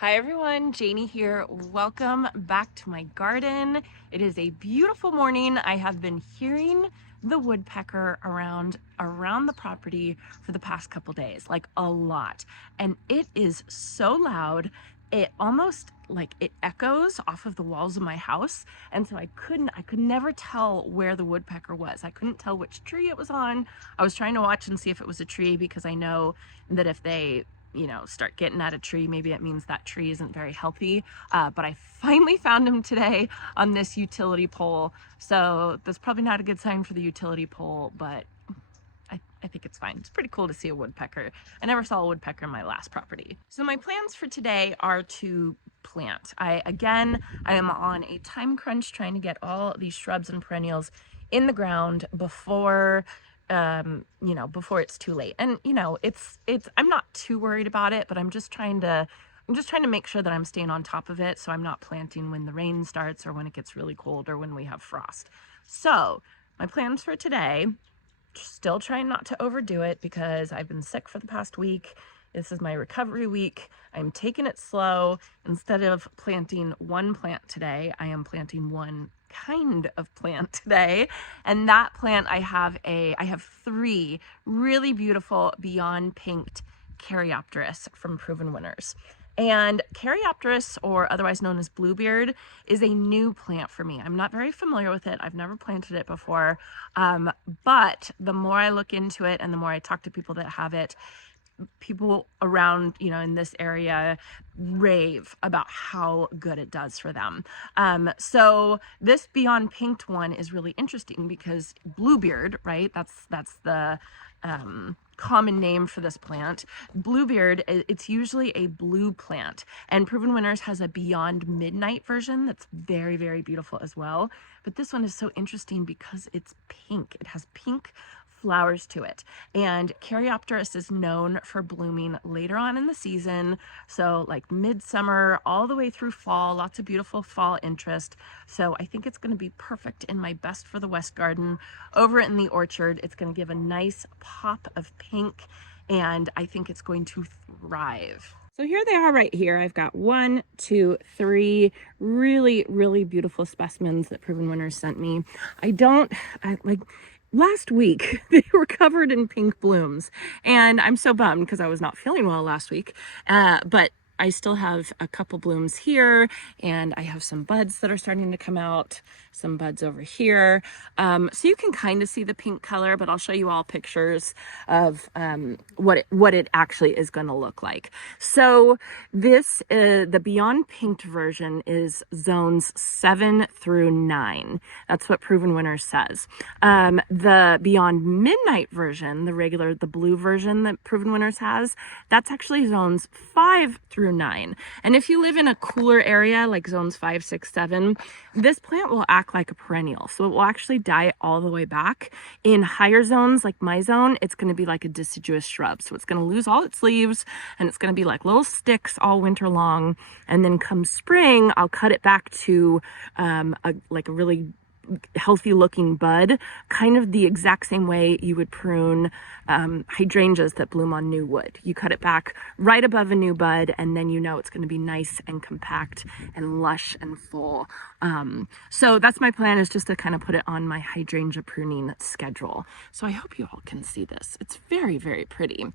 Hi everyone, Janie here. Welcome back to my garden. It is a beautiful morning. I have been hearing the woodpecker around the property for the past couple days, like a lot. And it is so loud. It almost like it echoes off of the walls of my house. And so I could never tell where the woodpecker was. I couldn't tell which tree it was on. I was trying to watch and see if it was a tree because I know that if they start getting at a tree, maybe it means that tree isn't very healthy. But I finally found him today on this utility pole. So that's probably not a good sign for the utility pole, but I think it's fine. It's pretty cool to see a woodpecker. I never saw a woodpecker in my last property. So my plans for today are to plant. I am on a time crunch trying to get all these shrubs and perennials in the ground before before it's too late. And I'm not too worried about it, but I'm just trying to make sure that I'm staying on top of it, so I'm not planting when the rain starts or when it gets really cold or when we have frost. So my plans for today, still trying not to overdo it because I've been sick for the past week. This is my recovery week. I'm taking it slow. Instead of planting one plant today, I am planting one kind of plant today. And that plant, I have three really beautiful Beyond Pink'd Caryopteris from Proven Winners. And Caryopteris, or otherwise known as bluebeard, is a new plant for me. I'm not very familiar with it. I've never planted it before. But the more I look into it and the more I talk to people that have it, people around, in this area rave about how good it does for them. So this Beyond Pink'd one is really interesting because bluebeard, right? That's the common name for this plant. Bluebeard, it's usually a blue plant, and Proven Winners has a Beyond Midnight version that's very, very beautiful as well. But this one is so interesting because it's pink. It has pink flowers to it, and Caryopteris is known for blooming later on in the season, so like midsummer all the way through fall. Lots of beautiful fall interest. So I think it's going to be perfect in my Best for the West garden over in the orchard. It's going to give a nice pop of pink, and I think it's going to thrive. So here they are right here. I've got 1, 2, 3 really, really beautiful specimens that Proven Winners sent me. Last week, they were covered in pink blooms, and I'm so bummed because I was not feeling well last week, but I still have a couple blooms here, and I have some buds that are starting to come out, some buds over here. So you can kind of see the pink color, but I'll show you all pictures of what it actually is going to look like. So this, the Beyond Pink'd version is zones 7 through 9. That's what Proven Winners says. The Beyond Midnight version, the blue version that Proven Winners has, that's actually zones 5 through 9. And if you live in a cooler area like zones 5, 6, 7, this plant will act like a perennial. So it will actually die all the way back. In higher zones like my zone, it's going to be like a deciduous shrub. So it's going to lose all its leaves, and it's going to be like little sticks all winter long. And then come spring, I'll cut it back to a really healthy looking bud, kind of the exact same way you would prune hydrangeas that bloom on new wood. You cut it back right above a new bud, and then it's going to be nice and compact and lush and full. So that's my plan, is just to kind of put it on my hydrangea pruning schedule. So I hope you all can see this. It's very, very pretty.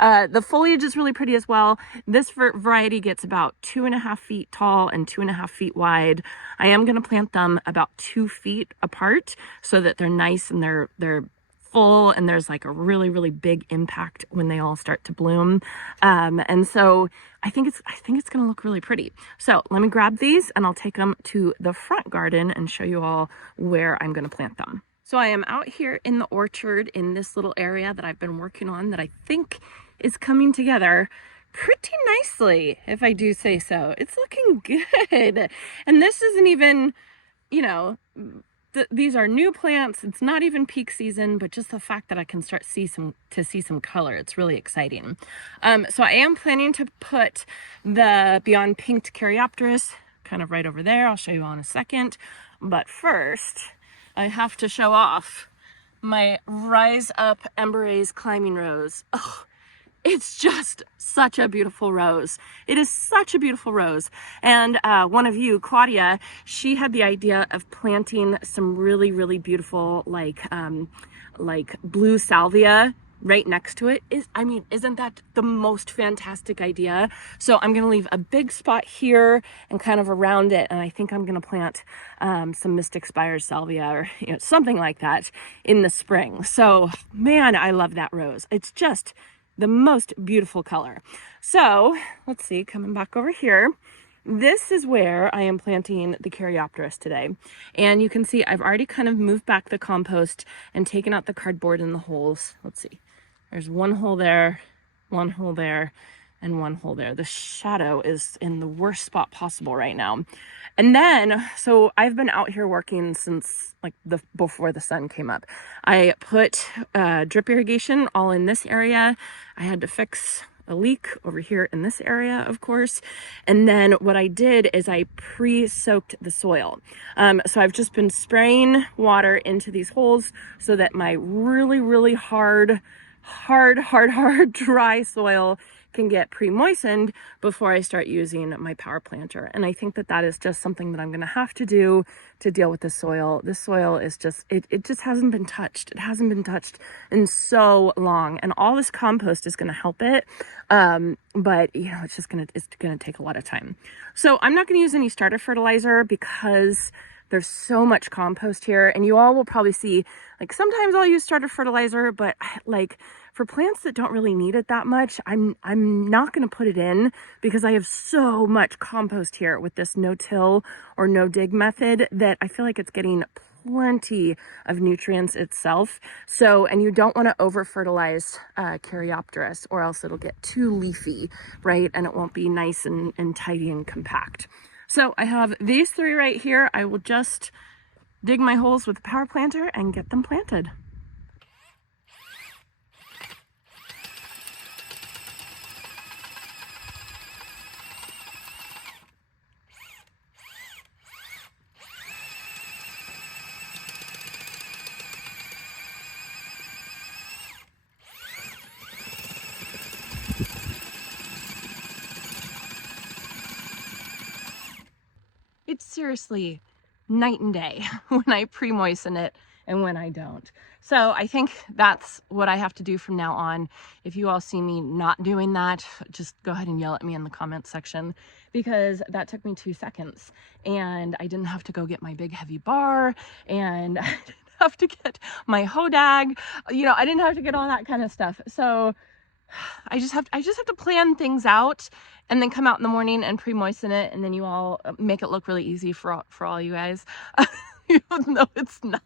The foliage is really pretty as well. This variety gets about 2.5 feet tall and 2.5 feet wide. I am going to plant them about 2 feet apart so that they're nice and they're full, and there's like a really, really big impact when they all start to bloom. And so I think it's going to look really pretty. So let me grab these and I'll take them to the front garden and show you all where I'm going to plant them. So I am out here in the orchard in this little area that I've been working on that I think is coming together pretty nicely, if I do say so. It's looking good. And this isn't even, these are new plants. It's not even peak season, but just the fact that I can start to see some color, it's really exciting. So I am planning to put the Beyond Pink'd Caryopteris kind of right over there. I'll show you all in a second. But first, I have to show off my Rise Up Emberaze climbing rose. Oh, It's just such a beautiful rose. It is such a beautiful rose. And one of you, Claudia, she had the idea of planting some really, really beautiful like blue salvia right next to it. Isn't that the most fantastic idea? So I'm gonna leave a big spot here and kind of around it, and I think I'm gonna plant some Mystic Spire salvia or something like that in the spring. So man, I love that rose. It's just the most beautiful color. So let's see, coming back over here, this is where I am planting the Caryopteris today. And you can see I've already kind of moved back the compost and taken out the cardboard in the holes. Let's see, there's one hole there, one hole there, and one hole there. The shadow is in the worst spot possible right now. And then, so I've been out here working since like before the sun came up. I put drip irrigation all in this area. I had to fix a leak over here in this area, of course. And then what I did is I pre-soaked the soil. So I've just been spraying water into these holes so that my really, really hard, dry soil can get pre-moistened before I start using my power planter. And I think that that is just something that I'm going to have to do to deal with the soil. This soil is just, it just hasn't been touched. It hasn't been touched in so long, and all this compost is going to help it. But it's going to take a lot of time. So I'm not going to use any starter fertilizer because there's so much compost here, and you all will probably see, like, sometimes I'll use starter fertilizer, but like for plants that don't really need it that much, I'm not going to put it in because I have so much compost here with this no-till or no-dig method that I feel like it's getting plenty of nutrients itself. So, and you don't want to over fertilize Caryopteris, or else it'll get too leafy, right? And it won't be nice and tidy and compact. So I have these three right here. I will just dig my holes with the power planter and get them planted. It's seriously night and day when I pre-moisten it and when I don't. So I think that's what I have to do from now on. If you all see me not doing that, just go ahead and yell at me in the comment section, because that took me 2 seconds and I didn't have to go get my big heavy bar, and I didn't have to get my hodag. I didn't have to get all that kind of stuff. So I just have to plan things out and then come out in the morning and pre-moisten it, and then you all make it look really easy for all you guys, even though it's not.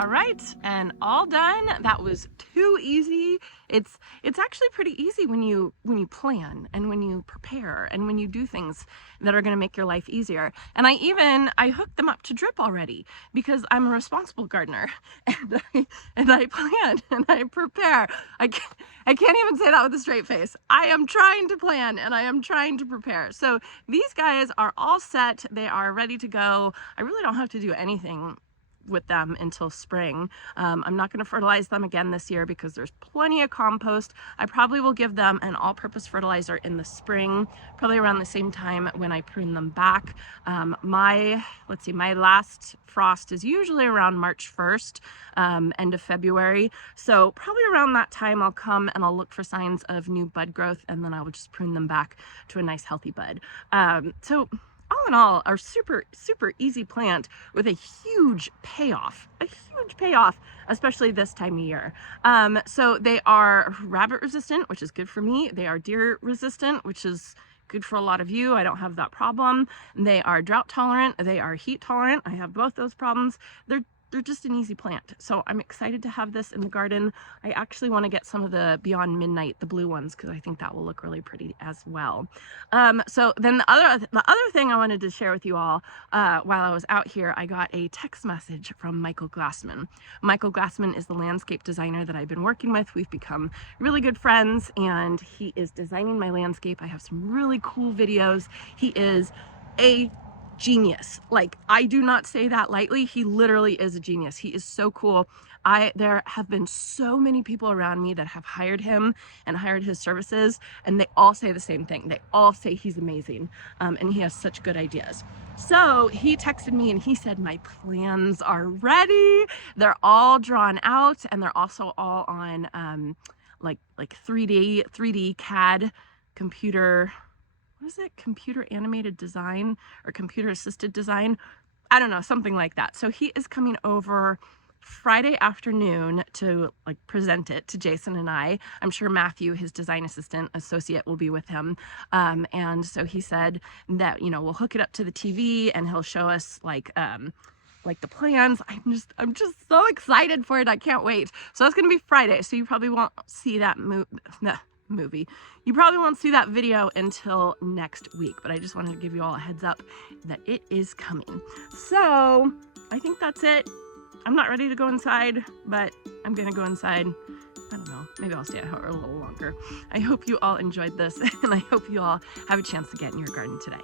All right, and all done. That was too easy. It's actually pretty easy when you plan and when you prepare and when you do things that are going to make your life easier. And I hooked them up to drip already because I'm a responsible gardener, and I plan and I prepare. I can't even say that with a straight face. I am trying to plan and I am trying to prepare. So these guys are all set. They are ready to go. I really don't have to do anything with them until spring. I'm not going to fertilize them again this year because there's plenty of compost. I probably will give them an all-purpose fertilizer in the spring, probably around the same time when I prune them back. My last frost is usually around March 1st, end of February. So probably around that time I'll come and I'll look for signs of new bud growth, and then I will just prune them back to a nice healthy bud. So all in all, our super easy plant with a huge payoff, especially this time of year. So they are rabbit resistant, which is good for me. They are deer resistant, which is good for a lot of you. I don't have that problem. They are drought tolerant. They are heat tolerant. I have both those problems. They're just an easy plant. So I'm excited to have this in the garden. I actually want to get some of the Beyond Midnight, the blue ones, because I think that will look really pretty as well. So then the other thing I wanted to share with you all, while I was out here, I got a text message from Michael Glassman. Michael Glassman is the landscape designer that I've been working with. We've become really good friends, and he is designing my landscape. I have some really cool videos. He is a genius. Like, I do not say that lightly. He literally is a genius. He is so cool. There have been so many people around me that have hired him and hired his services, and they all say the same thing. They all say he's amazing, and he has such good ideas. So he texted me and he said, my plans are ready. They're all drawn out, and they're also all on like 3D CAD computer. What is it? Computer animated design or computer assisted design? I don't know, something like that. So he is coming over Friday afternoon to present it to Jason and I. I'm sure Matthew, his design associate, will be with him. And so he said that, we'll hook it up to the TV and he'll show us like the plans. I'm just so excited for it. I can't wait. So that's going to be Friday. So you probably won't see that movie. You probably won't see that video until next week, but I just wanted to give you all a heads up that it is coming. So I think that's it. I'm not ready to go inside, but I'm gonna go inside. I don't know, maybe I'll stay at home a little longer. I hope you all enjoyed this, and I hope you all have a chance to get in your garden today.